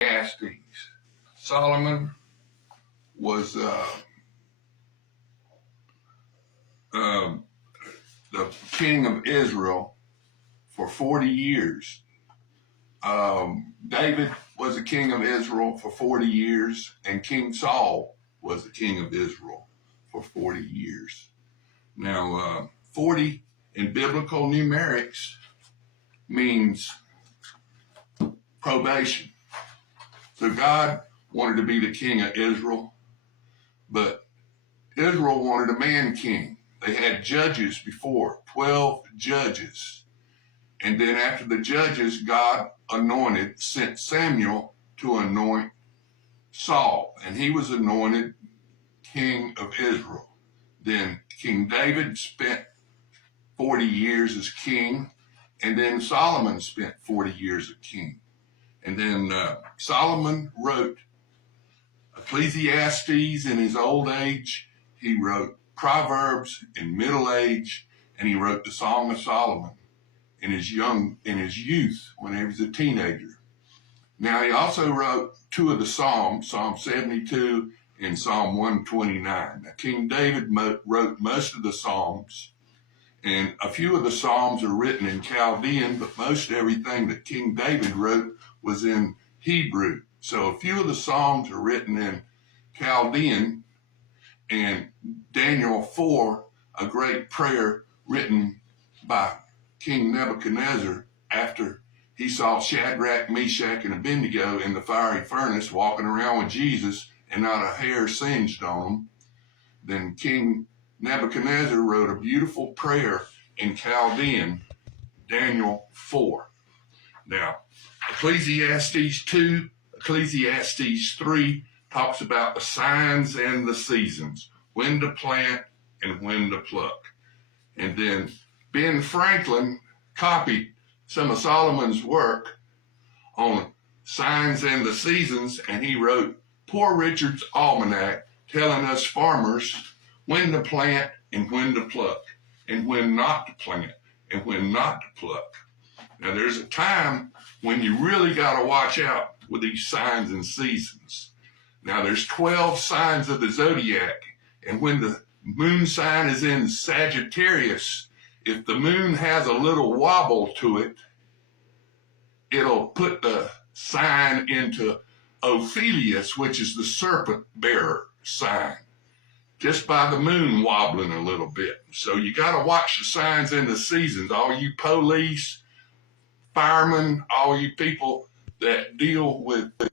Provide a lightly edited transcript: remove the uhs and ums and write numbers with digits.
Ecclesiastes. Solomon was the king of Israel for 40 years. David was the king of Israel for 40 years, and King Saul was the king of Israel for 40 years. Now, 40 in biblical numerics means probation. So God wanted to be the king of Israel, but Israel wanted a man king. They had judges before, 12 judges. And then after the judges, God sent Samuel to anoint Saul, and he was anointed king of Israel. Then King David spent 40 years as king, and then Solomon spent 40 years as king. And then Solomon wrote Ecclesiastes in his old age. He wrote Proverbs in middle age, and he wrote the Song of Solomon in his youth when he was a teenager. Now he also wrote two of the Psalms, Psalm 72 and Psalm 129. Now King David wrote most of the Psalms, and a few of the Psalms are written in Chaldean, but most everything that King David wrote was in Hebrew. So a few of the Psalms are written in Chaldean, and Daniel 4, a great prayer written by King Nebuchadnezzar after he saw Shadrach, Meshach, and Abednego in the fiery furnace walking around with Jesus and not a hair singed on them. Then King Nebuchadnezzar wrote a beautiful prayer in Chaldean, Daniel 4. Now, Ecclesiastes 2, Ecclesiastes 3 talks about the signs and the seasons, when to plant and when to pluck. And then Ben Franklin copied some of Solomon's work on signs and the seasons, and he wrote Poor Richard's Almanac, telling us farmers when to plant and when to pluck, and when not to plant and when not to pluck. Now, there's a time when you really got to watch out with these signs and seasons. Now, there's 12 signs of the zodiac, and when the moon sign is in Sagittarius, if the moon has a little wobble to it, it'll put the sign into Ophiuchus, which is the serpent bearer sign, just by the moon wobbling a little bit. So you got to watch the signs and the seasons. All you police, firemen, all you people that deal with